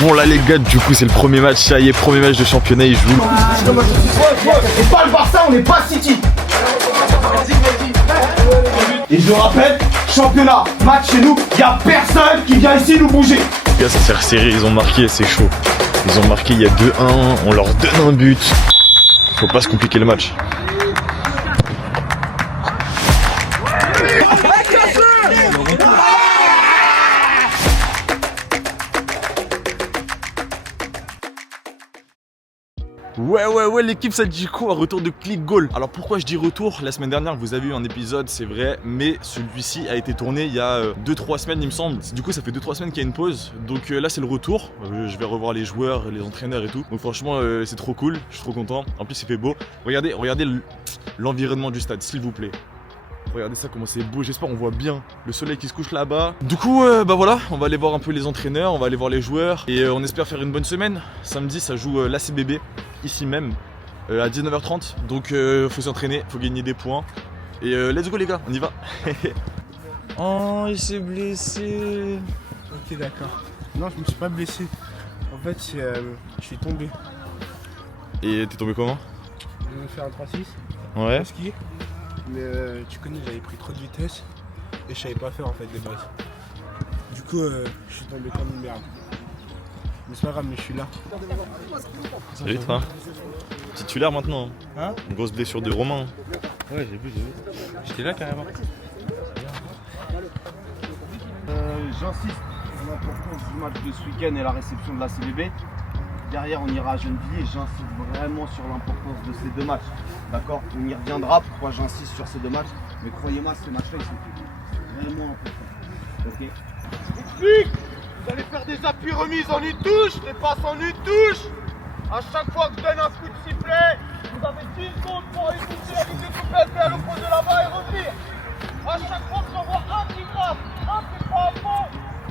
Bon là les gars, du coup c'est le premier match, ça y est, premier match de championnat, ils jouent. On n'est pas le Barça, on n'est pas City. Et je rappelle, championnat, match chez nous, il n'y a personne qui vient ici nous bouger. Les gars, ça s'est resserré, ils ont marqué, c'est chaud. Ils ont marqué, il y a 2-1, on leur donne un but. Faut pas se compliquer le match. Ouais, l'équipe ça dit quoi? Retour de Click Goal. Alors pourquoi je dis retour? La semaine dernière vous avez eu un épisode, c'est vrai, mais celui-ci a été tourné il y a 2-3 semaines il me semble. Du coup ça fait 2-3 semaines qu'il y a une pause. Donc là c'est le retour. Je vais revoir les joueurs, les entraîneurs et tout. Donc franchement c'est trop cool, je suis trop content. En plus il fait beau. Regardez l'environnement du stade s'il vous plaît. Regardez ça comment c'est beau, j'espère on voit bien le soleil qui se couche là-bas. Du coup bah voilà, on va aller voir un peu les entraîneurs, on va aller voir les joueurs. Et on espère faire une bonne semaine. Samedi ça joue l'ACBB, ici même, à 19h30. Donc faut s'entraîner, faut gagner des points. Et let's go les gars, on y va. Oh il s'est blessé. Ok d'accord. Non je me suis pas blessé. En fait je suis tombé. Et t'es tombé comment? Je vais faire un 3-6 Ouais. au ski. Mais tu connais, j'avais pris trop de vitesse et je savais pas faire en fait des bases. Du coup, je suis tombé comme une merde. Mais c'est pas grave, mais je suis là. Salut toi. Titulaire maintenant. Hein? Une grosse blessure de Romain. Ouais, j'ai vu. J'étais là carrément. J'insiste sur l'importance du match de ce week-end et la réception de la CBB. Derrière, on ira à Gennevilliers et j'insiste vraiment sur l'importance de ces deux matchs. D'accord? On y reviendra pourquoi j'insiste sur ces deux matchs. Mais croyez-moi, ces matchs-là, ils sont vraiment importants. Ok? Explique! Vous allez faire des appuis remises en une touche, des passes en une touche. À chaque fois que je donne un coup de sifflet, vous avez 10 secondes pour écouter la ligne de complète à l'opposé là-bas et revenir. À chaque fois que j'envoie un petit frappe, un petit pas à fond,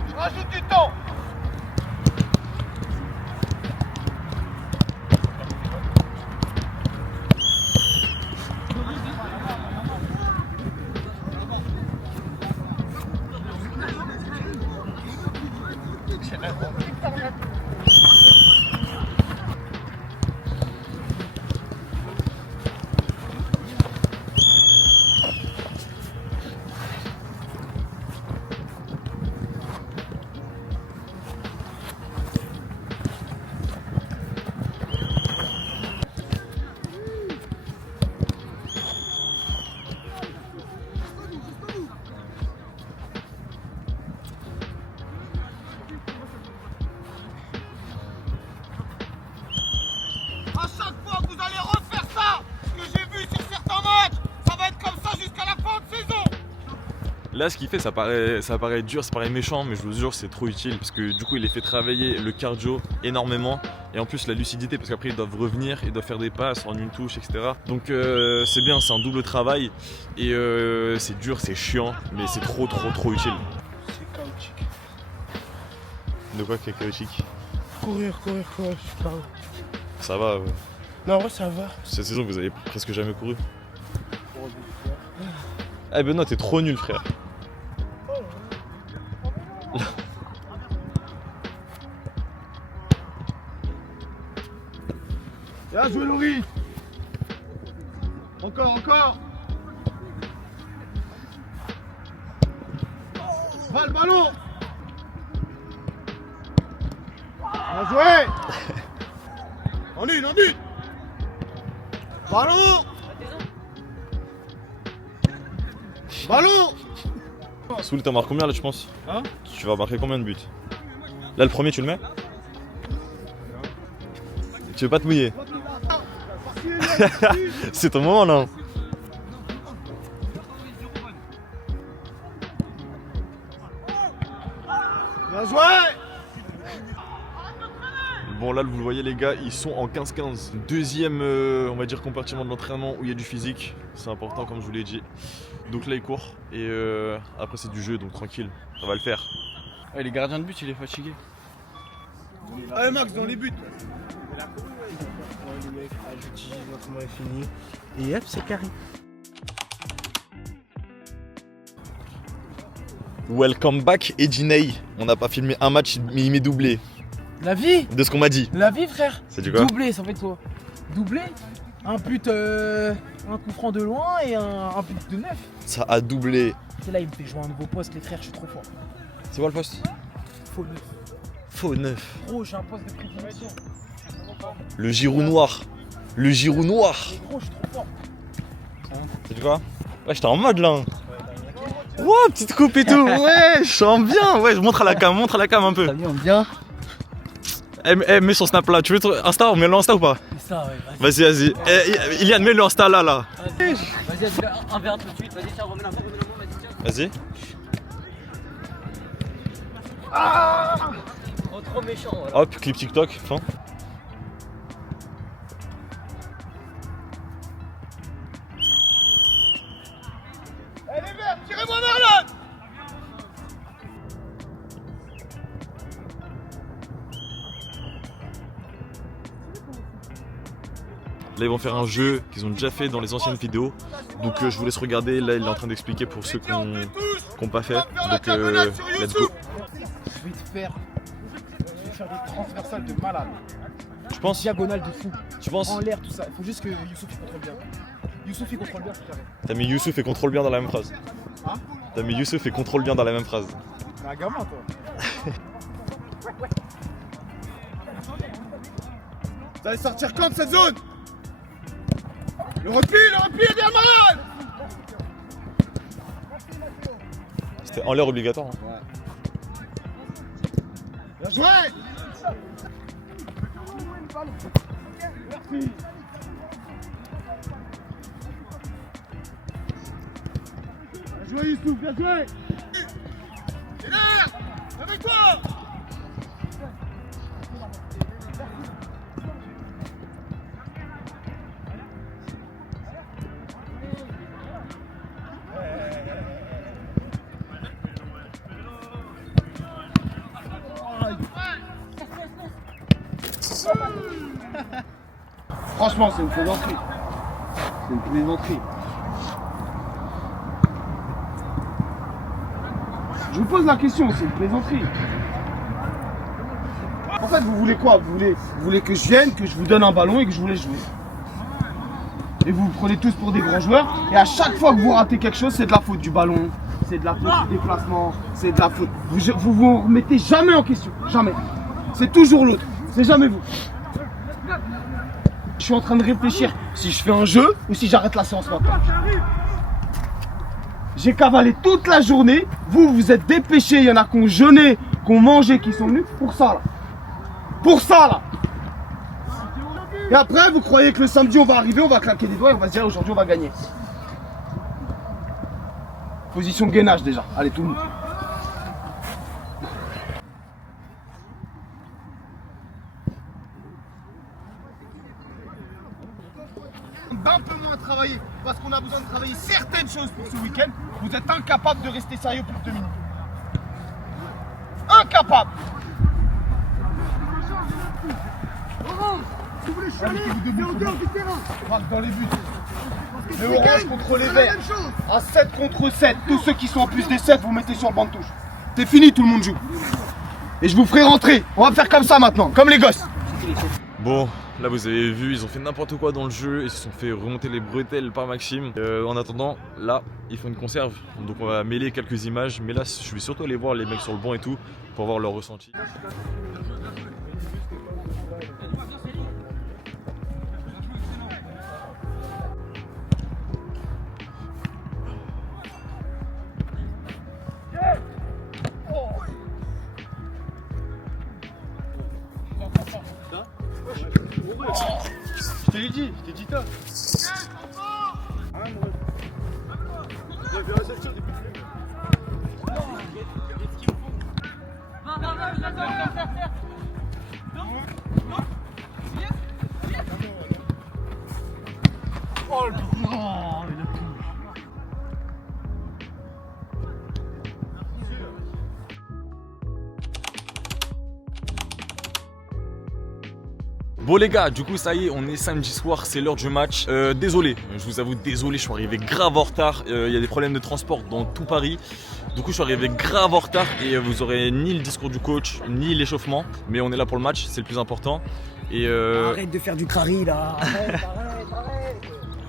je rajoute du temps. À chaque fois que vous allez refaire ça, ce que j'ai vu sur certains matchs, ça va être comme ça jusqu'à la fin de saison. Là ce qu'il fait ça paraît dur, ça paraît méchant, mais je vous jure c'est trop utile parce que du coup il les fait travailler le cardio énormément et en plus la lucidité parce qu'après ils doivent revenir, ils doivent faire des passes en une touche etc. Donc c'est bien, c'est un double travail et c'est dur, c'est chiant, mais c'est trop utile. C'est chaotique. De quoi qui est chaotique? Courir, je parle. Ça va, Non, ouais, ça va. cette saison vous avez presque jamais couru. Eh Benoît t'es trop nul frère. Bien joué Laurie. Encore. Va le ballon. Bien joué. En une. Ballon. Soul t'en marques combien là tu penses? Hein? Tu vas marquer combien de buts? Là le premier tu le mets? Tu veux pas te mouiller? C'est ton moment là. Bien joué. Bon là vous le voyez les gars, ils sont en 15-15. Deuxième on va dire compartiment de l'entraînement où il y a du physique. C'est important comme je vous l'ai dit. Donc là il court et après c'est du jeu donc tranquille, ça va le faire. Ouais, les gardiens de but il est fatigué. Allez Max dans les buts. Ouais, les mecs, je dis, l'entraînement est fini. Et hop, c'est carré. Welcome back Ediney. On n'a pas filmé un match mais il m'est doublé. La vie. De ce qu'on m'a dit. La vie, frère. C'est du quoi? Doublé, ça fait quoi? Doublé, un but, un coup franc de loin et un but de neuf. Ça a doublé. C'est là, il me fait jouer un nouveau poste, les frères, je suis trop fort. C'est quoi le poste? Faux neuf. Faux neuf. Gros, j'ai un poste de prédilection. Le Giroud noir. Le Giroud noir. Mais gros, je suis trop fort. C'est du quoi? Ouais, j'étais en mode là. Wow, petite coupe et tout. Ouais, je sens bien. Ouais, montre à la cam un peu. T'as vu, on bien. Mets son snap là. Tu veux Insta? On met le Insta ou pas? C'est ça, ouais, vas-y. Vas-y. Ilian, mets le Insta là. Vas-y, un verre tout de suite. Vas-y, tiens, remets la main, vas-y, tiens. Vas-y. Oh, trop méchant, voilà. Hop, clip TikTok, fin. Là ils vont faire un jeu qu'ils ont déjà fait dans les anciennes vidéos. Donc je vous laisse regarder, là il est en train d'expliquer pour ceux qui n'ont pas fait. Donc let's go. Je vais te faire des transversales de malade. Tu penses? Diagonale de fou. Tu penses? En l'air, tout ça. Il faut juste que Youssouf il contrôle bien. Youssouf il contrôle bien, c'est carré. T'as mis Youssouf et contrôle bien dans la même phrase. Hein? T'as mis Youssouf et contrôle bien dans la même phrase. T'es un gamin, toi. Vous allez sortir quand de cette zone? Le repli est bien malade. C'était en l'air obligatoire. Hein. Bien joué. Bien joué Youssouf, bien joué. C'est l'air. Avec toi. Franchement, c'est une plaisanterie. C'est une plaisanterie. Je vous pose la question, c'est une plaisanterie. En fait, vous voulez quoi? Vous voulez que je vienne, que je vous donne un ballon et que je vous laisse jouer. Et vous vous prenez tous pour des grands joueurs. Et à chaque fois que vous ratez quelque chose, c'est de la faute du ballon, c'est de la faute du déplacement, c'est de la faute. Vous remettez jamais en question. Jamais. C'est toujours l'autre. C'est jamais vous. Je suis en train de réfléchir si je fais un jeu ou si j'arrête la séance maintenant. J'ai cavalé toute la journée. Vous, vous êtes dépêchés. Il y en a qui ont jeûné, qui ont mangé, qui sont venus pour ça là. Pour ça là. Et après, vous croyez que le samedi on va arriver, on va claquer des doigts et on va se dire aujourd'hui on va gagner. Position de gainage déjà. Allez, tout le monde. Un peu moins travailler parce qu'on a besoin de travailler certaines choses pour ce week-end. Vous êtes incapable de rester sérieux plus de 2 minutes. Incapable. Si vous voulez chialer, c'est en dehors du terrain. Marque dans les buts. Le orange contre les verts. À 7 contre 7. Tous ceux qui sont en plus des 7, vous mettez sur le banc de touche. C'est fini, tout le monde joue. Et je vous ferai rentrer. On va faire comme ça maintenant, comme les gosses. Bon, là vous avez vu, ils ont fait n'importe quoi dans le jeu, ils se sont fait remonter les bretelles par Maxime. En attendant, là, ils font une conserve, donc on va mêler quelques images, mais là je vais surtout aller voir les mecs sur le banc et tout, pour voir leur ressenti. Je te l'ai dit, toi. Oh le grand, il a tout. Bon les gars, du coup ça y est, on est samedi soir, c'est l'heure du match. Désolé, je vous avoue, désolé, je suis arrivé grave en retard. Il y a des problèmes de transport dans tout Paris. Du coup je suis arrivé grave en retard et vous aurez ni le discours du coach, ni l'échauffement. Mais on est là pour le match, c'est le plus important. Et Arrête de faire du crari là.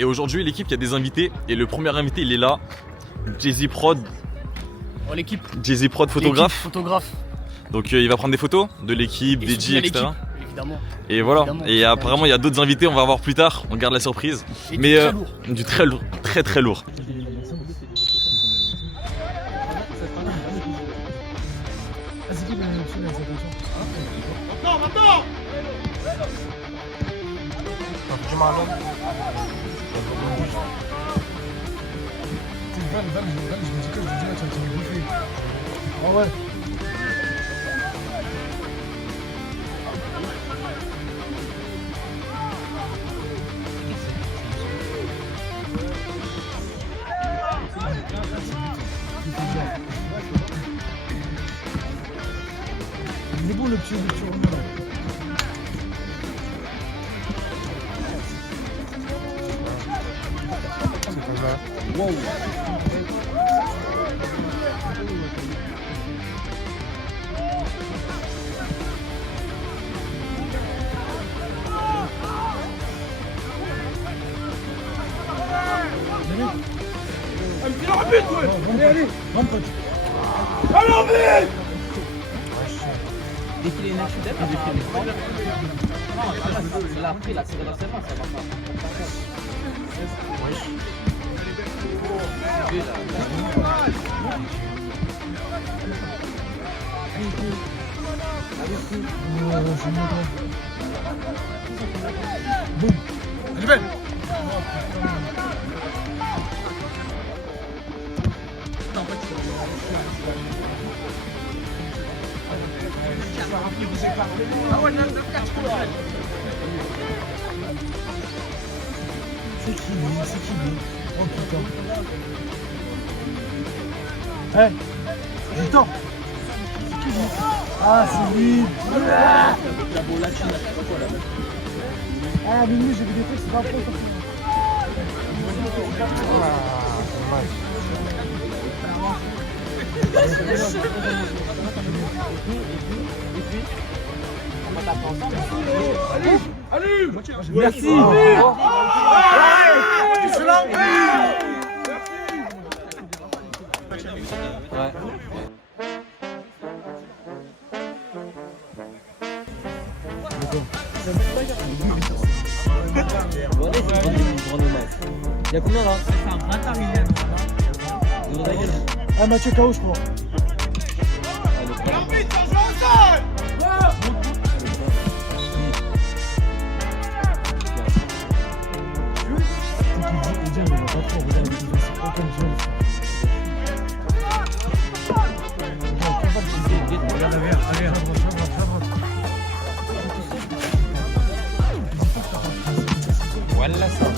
Et aujourd'hui l'équipe, il y a des invités. Et le premier invité il est là, Jay-Z Prod. Oh, l'équipe. Jay-Z Prod photographe. Photographe. Donc il va prendre des photos de l'équipe, des G, etc. Évidemment. Et voilà. Évidemment. Et apparemment il y a d'autres invités, on va voir plus tard. On garde la surprise. Et Mais très lourd. du très lourd, très lourd. Non, maintenant. Ah ouais. Il est bon le petit revenu là. Wow. Allez, rentre. Dès qu'il est inaccident, il défile. Il a pris, il a tiré dans ses mains, ça va pas. C'est qui lui? Oh putain. Eh, Victor. C'est qui lui? Ah, c'est lui. Ah, mais lui, j'ai vu des trucs, c'est pas après. Merci. Il y a combien là? Ah, Mathieu KO, je crois. Voilà, ça va.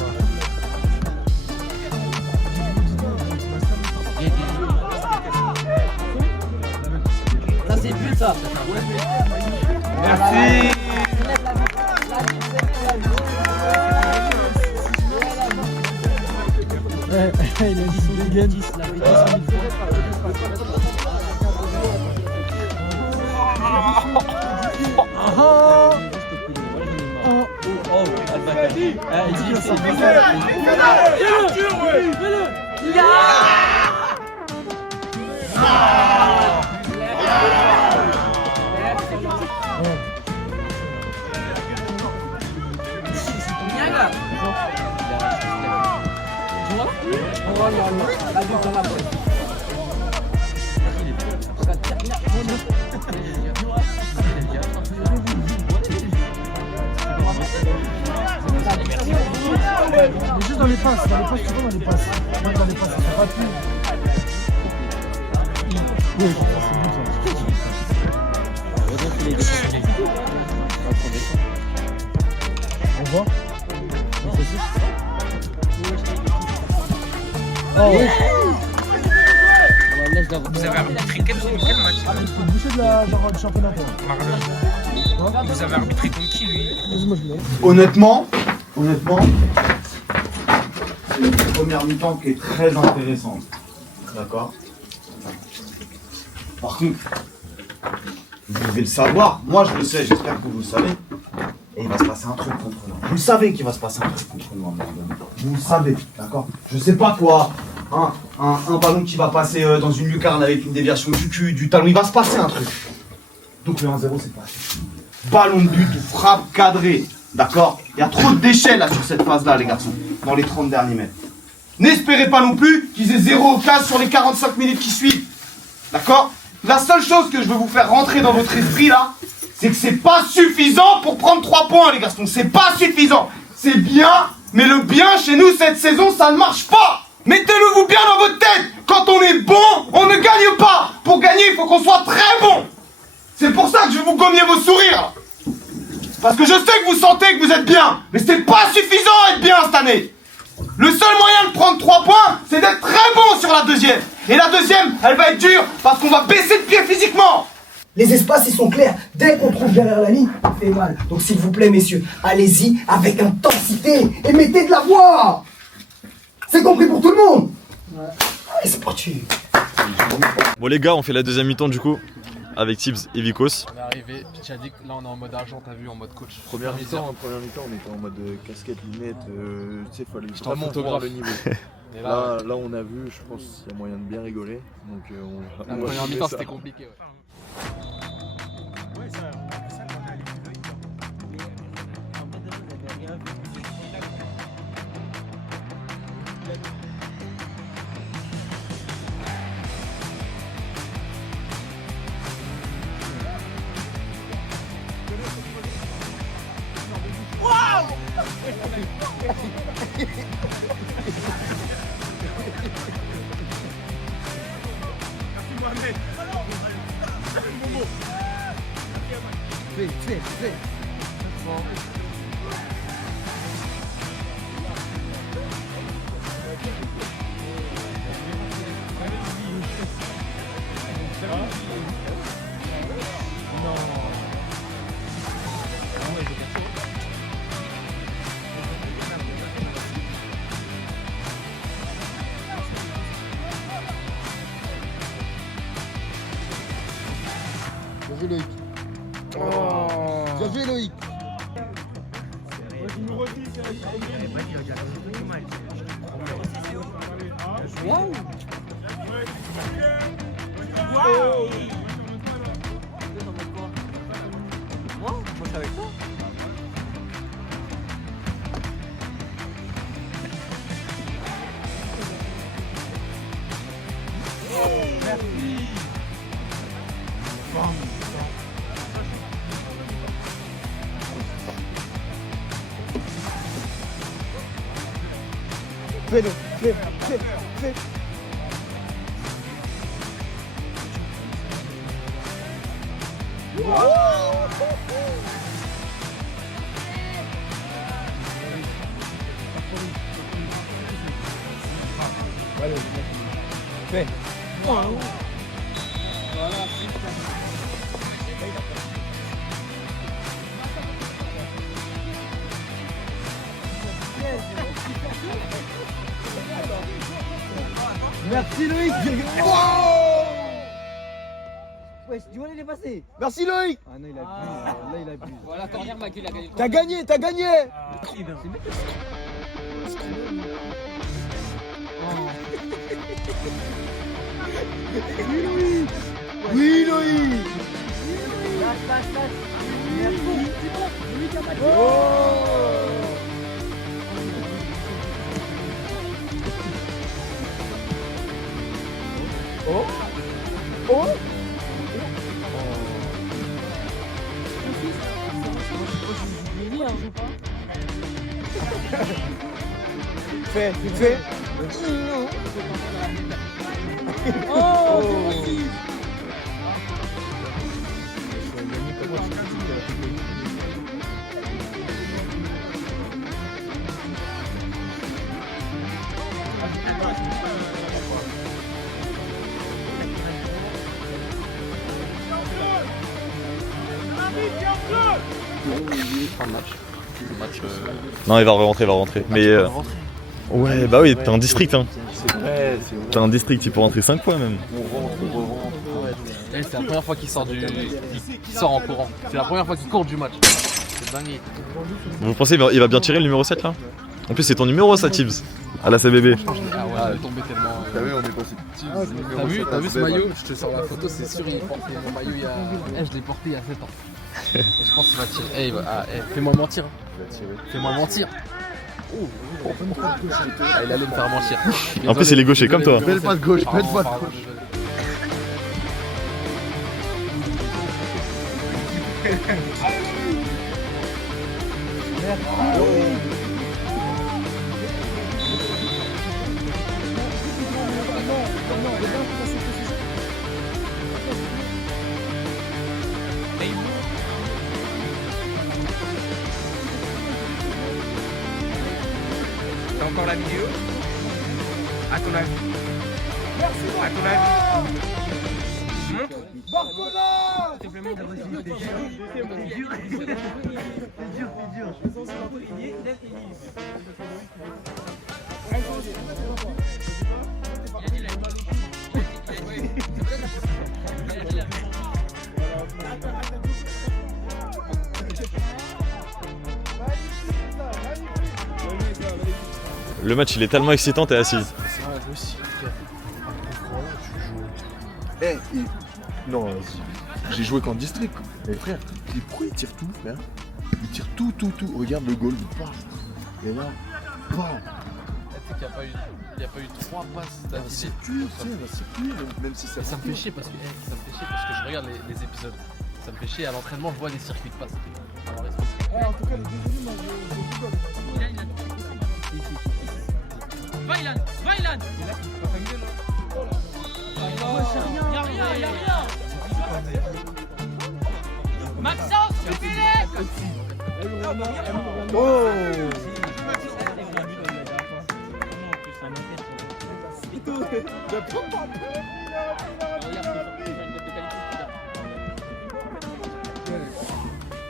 Ça c'est but ça. Merci. Il a dit son dégaine. Mais juste dans les passes, tu vois, dans les passes. Moi, dans les passes, ça fait pas plus. Oui, c'est bon ça. On voit. Oh oui. Vous avez arbitré quel match? Ah, mais il faut boucher de la, genre, du championnat. Quoi. Vous avez arbitré contre qui, lui? Honnêtement, c'est une première mi-temps qui est très intéressante. D'accord? Par contre, vous devez le savoir, moi je le sais, j'espère que vous le savez. Et il va se passer un truc contre nous. Vous le savez qu'il va se passer un truc contre nous. Vous le savez, d'accord? Je sais pas quoi. Un ballon qui va passer dans une lucarne avec une déviation du cul, du talon, il va se passer un truc. Donc le 1-0 c'est passé. Ballon de but ou frappe cadrée, d'accord? Il y a trop de déchets là sur cette phase-là, les garçons, dans les 30 derniers mètres. N'espérez pas non plus qu'ils aient 0 occasion sur les 45 minutes qui suivent, d'accord? La seule chose que je veux vous faire rentrer dans votre esprit là, c'est que c'est pas suffisant pour prendre 3 points, les garçons. C'est pas suffisant. C'est bien, mais le bien chez nous cette saison, ça ne marche pas. Mettez-le vous bien dans votre tête. Quand on est bon, on ne gagne pas. Pour gagner, il faut qu'on soit très bon. C'est pour ça que je vais vous gommer vos sourires. Parce que je sais que vous sentez que vous êtes bien, mais c'est pas suffisant à être bien cette année. Le seul moyen de prendre 3 points, c'est d'être très bon sur la deuxième. Et la deuxième, elle va être dure parce qu'on va baisser de pied physiquement. Les espaces, ils sont clairs. Dès qu'on trouve derrière la ligne, on fait mal. Donc s'il vous plaît, messieurs, allez-y avec intensité et mettez de la voix. C'est compris pour tout le monde. Allez, c'est parti. Bon les gars, on fait la deuxième mi-temps du coup avec Tibbs et Vikos. On est arrivé, Pichadik, là on est en mode agent, t'as vu, en mode coach. Première mi-temps, on était en mode casquette, lunettes, tu sais, fallait J'étais en vraiment voir photographe. le niveau. Et Là, on a vu, je pense qu'il y a moyen de bien rigoler. Donc la on va première filmer mi-temps ça. c'était compliqué. Ouais. Merci Loïc. Ouais, tu vois, il est passé. Merci Loïc. Ah non, il a bu. Là, il a bu. Voilà, corner, Macul a gagné. T'as gagné, t'as gagné. Oui Loïc. Fais. Vite, viens, Non, il va rentrer. Mais ouais, bah oui, t'es un district, hein. C'est vrai, c'est vrai. T'es un district, il peut rentrer 5 fois même. On rentre. Eh, c'est la première fois qu'il sort en courant. C'est la première fois qu'il court du match. C'est dingue. Vous pensez il va bien tirer le numéro 7 là? En plus, c'est ton numéro ça, Tibbs. À la CBB. Ah ouais, il est tombé tellement. T'as vu, on est passé petit. T'as vu ce maillot? Je te sors la photo, c'est sûr, il porte mon maillot il y a. Eh, je l'ai porté il y a 7 ans. Et je pense qu'il va tirer. Eh, fais-moi mentir. Fais-moi mentir. Ah, il allait me faire mentir. En plus, il est gaucher comme toi. Belle pas de gauche, belle pas de Pardon, gauche. désolé. T'as encore la vidéo? À ton avis? À ton avis? Montre. S'il te plaît, Le match il est tellement excitant, t'es assis. Non, j'ai joué qu'en district. Mais frère, pourquoi il tire tout, frère? Il tire tout. Regarde le goal, et là, bam. Il n'y a pas eu 3 passes d'affilée. C'est plus, même si ça. Ça me fait chier parce que je regarde les épisodes. Ça me fait chier à l'entraînement, je vois des circuits de passes. Alors, Vailan! Y'a rien! Maxence, mettez-les! Oh!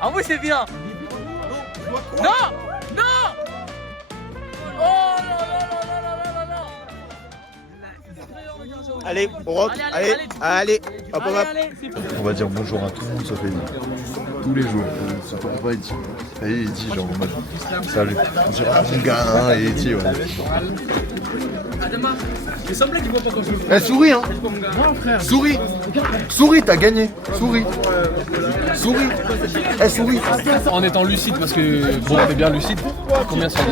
Ah oui, c'est bien! Non! Oh non! Allez, on rentre. Allez. Hop. On va dire bonjour à tout le monde sauf Eddie. Tous les jours. Ça tombe pas Eddie. Ça y est, Eddie, genre en mode salut. On dirait mon gars, hein, et Eddie, ouais. Eh, souris, hein. Souris, t'as gagné. Souris. Eh, souris. en étant lucide, parce que bon, t'es bien lucide. Combien sur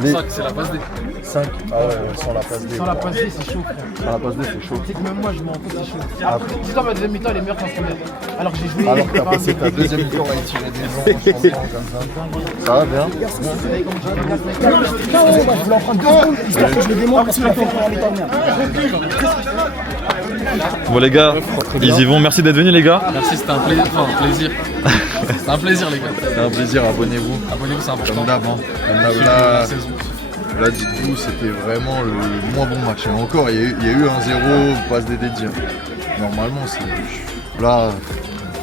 10? 5, c'est la passe D. 5. Ah ouais, sans la passe D. Sans la passe D, c'est chaud, frère. Sans la passe D, c'est chaud. C'est que même moi, je m'en fous, c'est chaud. Après, dis-toi, ma deuxième mi-temps, elle est meilleure qu'en première. Alors que j'ai joué. Alors que t'as passé ta deuxième mi-temps à tirer des gens en comme ça. Ça va bien? Non, je voulais en prendre 2 secondes, histoire que je le démontre parce qu'il a fait pour aller dormir. Bon les gars, ils y vont. Merci d'être venus les gars. Merci, c'était un plaisir. C'était un plaisir, les gars. C'est un plaisir, abonnez-vous. Abonnez-vous, c'est important. Comme d'hab, hein. Comme d'hab, La saison. là, dites-vous, c'était vraiment le moins bon match. Et encore, il y a eu un 0, passe des dédiés. Normalement, c'est. Là,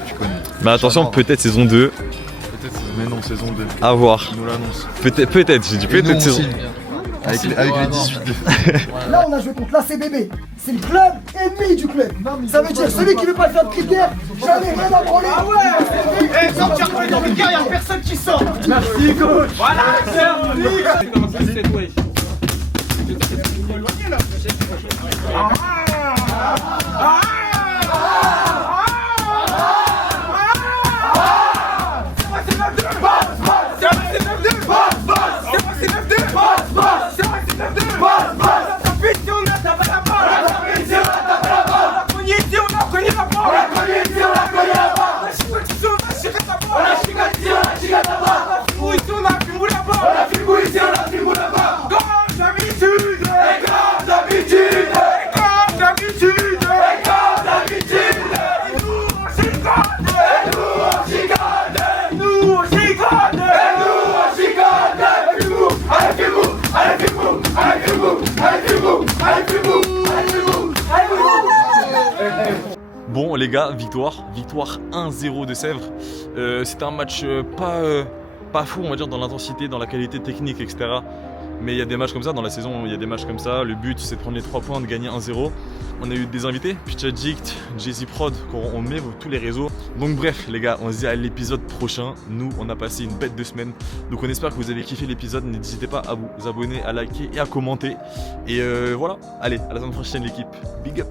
tu connais. Mais attention, peut-être saison 2. Peut-être, mais non, saison 2. À voir. Ils nous l'annoncent. Peut-être, j'ai dit Et nous peut-être saison. aussi. Avec les 18. Là, on a joué contre l'ACBB. C'est le club ennemi du club. Ça veut dire celui qui veut pas faire de critères, j'en ai rien à branler. Ah ouais. Eh, sortir dans le gars, y'a personne qui sort. Merci, coach. Voilà, Comme d'habitude, les gars, victoire 1-0 de Sèvres. C'était un match pas fou, on va dire, dans l'intensité, dans la qualité technique, etc. Mais il y a des matchs comme ça, dans la saison, il y a des matchs comme ça. Le but, c'est de prendre les 3 points, de gagner 1-0. On a eu des invités, Pichadjikt, Jay-Z Prod, qu'on met tous les réseaux. Donc bref, les gars, on se dit à l'épisode prochain. Nous, on a passé une bête de semaine. Donc on espère que vous avez kiffé l'épisode. N'hésitez pas à vous abonner, à liker et à commenter. Et voilà, allez, à la semaine prochaine l'équipe. Big up.